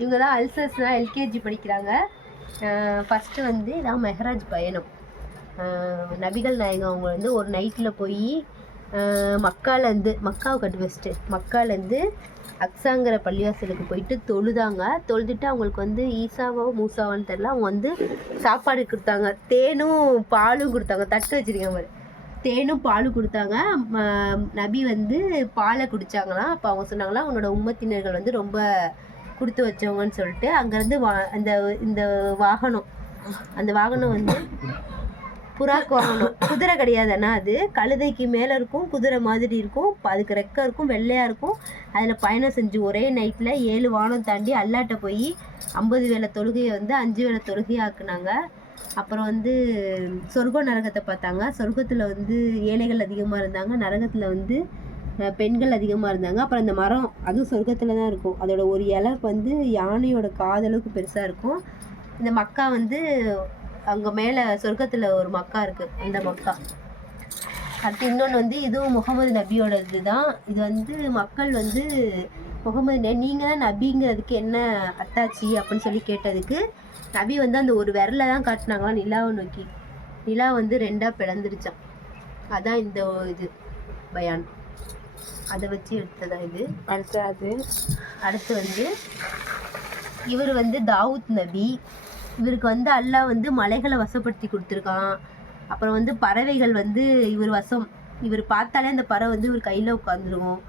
இவங்க தான் அல்சர்ஸ்னால் எல்கேஜி படிக்கிறாங்க. ஃபஸ்ட்டு வந்து இதான் மெஹராஜ் பயணம். நபிகள் நாயகம் அவங்க வந்து ஒரு நைட்டில் போய் மக்காவை கட்டு ஃபஸ்ட்டு மக்காலேருந்து அக்ஸாங்கிற பள்ளிவாசலுக்கு போயிட்டு தொழுதுட்டு அவங்களுக்கு வந்து ஈசாவோ மூசாவான்னு தெரில, அவங்க வந்து சாப்பாடு கொடுத்தாங்க, தேனும் பாலும் கொடுத்தாங்க. தட்டு வச்சுருக்காங்க, தேனும் பாலும் கொடுத்தாங்க. நபி வந்து பாலை குடித்தாங்களாம். அப்போ அவங்க சொன்னாங்களாம், அவனோட உம்மத்தினர்கள் வந்து ரொம்ப கொடுத்து வச்சவங்கன்னு சொல்லிட்டு அங்கேருந்து இந்த வாகனம் வந்து புறாக்கு வாகனம், குதிரை கிடையாது. ஆனால் அது கழுதைக்கு மேலே இருக்கும், குதிரை மாதிரி இருக்கும், அதுக்கு ரெக்கை இருக்கும், வெள்ளையாக இருக்கும். அதில் பயணம் செஞ்சு ஒரே நைட்டில் 7 வானம் தாண்டி அல்லாட்ட போய் 50 வேளை தொழுகையை வந்து 5 வேளை தொழுகையை ஆக்குனாங்க. அப்புறம் வந்து சொர்க்க நரகத்தை பார்த்தாங்க. சொர்க்கத்தில் வந்து ஏழைகள் அதிகமாக இருந்தாங்க, நரகத்தில் வந்து பெண்கள் அதிகமாக இருந்தாங்க. அப்புறம் அந்த மரம் அதுவும் சொர்க்கத்தில் தான் இருக்கும். அதோட ஒரு இலை வந்து யானையோட காதளவுக்கு பெருசாக இருக்கும். இந்த மக்கா வந்து அங்கே மேலே சொர்க்கத்தில் ஒரு மக்கா இருக்குது, அந்த மக்கா. அடுத்து இன்னொன்று வந்து இதுவும் முகமது நபியோட இதுதான். இது வந்து மக்கள் வந்து முகமது நீங்கள் தான் நபிங்கிறதுக்கு என்ன அத்தாச்சி அப்படின்னு சொல்லி கேட்டதுக்கு நபி வந்து அந்த ஒரு விரலை தான் காட்டினாங்களாம் நிலாவை நோக்கி. நிலா வந்து 2ஆக பிளந்துருச்சான். அதான் இந்த இது பயான், அதை வச்சு எடுத்ததான் இது. அடுத்து வந்து இவர் வந்து தாவூத் நபி. இவருக்கு வந்து அல்லாஹ் வந்து மலைகளை வசப்படுத்தி கொடுத்துருக்கான். அப்புறம் வந்து பறவைகள் வந்து இவர் பார்த்தாலே அந்த பறவை வந்து இவர் கையில் உட்காந்துருவோம்.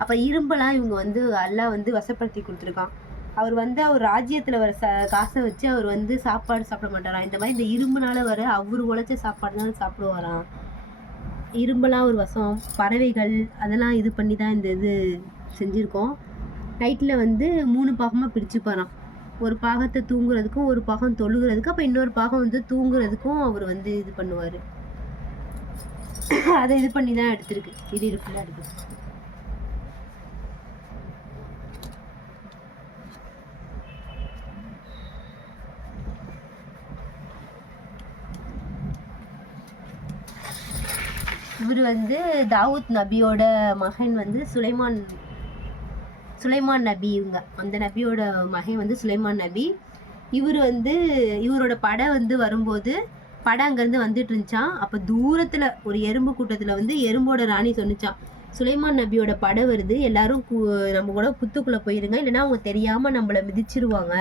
அப்புறம் இரும்பெல்லாம் இவங்க வந்து அல்லாஹ் வந்து வசப்படுத்தி கொடுத்துருக்கான். அவர் வந்து அவர் ராஜ்யத்தில் வர காசை வச்சு அவர் வந்து சாப்பாடு சாப்பிட மாட்டாராம். இந்த மாதிரி இந்த இரும்புனால வர அவர் உழைச்ச சாப்பாடு தான் சாப்பிடுவாராம். இரும்பெல்லாம் ஒரு வசம், பறவைகள் அதெல்லாம் இது பண்ணி தான் இந்த இது செஞ்சுருக்கோம். நைட்டில் வந்து 3 பாகமாக பிரிச்சுப்பாராம். ஒரு பாகத்தை தூங்குறதுக்கும், ஒரு பாகம் தொழுகிறதுக்கும், அப்போ இன்னொரு பாகம் வந்து தூங்குறதுக்கும் அவர் வந்து இது பண்ணுவார். அதை இது பண்ணி தான் எடுத்திருக்கு. இது ஃபுல்லாக இருக்குது. இவர் வந்து தாவூத் நபியோட மகன் வந்து சுலைமான் நபி. அந்த நபியோட மகன் வந்து சுலைமான் நபி. இவரோட படை வந்து வரும்போது படை அங்கேருந்து வந்துட்டு இருந்துச்சான். அப்போ தூரத்தில் ஒரு எறும்பு கூட்டத்தில் வந்து எறும்போட ராணி சொன்னிச்சான், சுலைமான் நபியோட படை வருது, எல்லாரும் நம்ம கூட புத்துக்குள்ளே போயிருங்க, இல்லைன்னா அவங்க தெரியாமல் நம்மளை மிதிச்சிருவாங்க,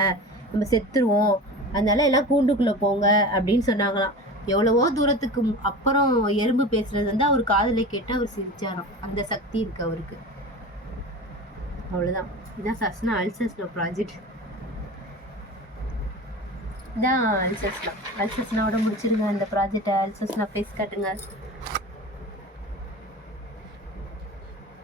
நம்ம செத்துருவோம், அதனால எல்லாம் கூண்டுக்குள்ளே போங்க அப்படின்னு சொன்னாங்களாம். எவ்வளவோ தூரத்துக்கு அப்புறம் எறும்பு பேசுறது வந்து அவர் காதில் கேட்டு அவர் சிரிச்சாராம். அந்த சக்தி இருக்கு அவருக்கு. அவ்வளோதான். இதான் சஸ்னா அல்சஸ்னா ப்ராஜெக்ட். இதான் அல்சஸ்னாவோட முடிச்சிருங்க இந்த ப்ராஜெக்டை. அல்சஸ்னா ஃபேஸ் காட்டுங்க.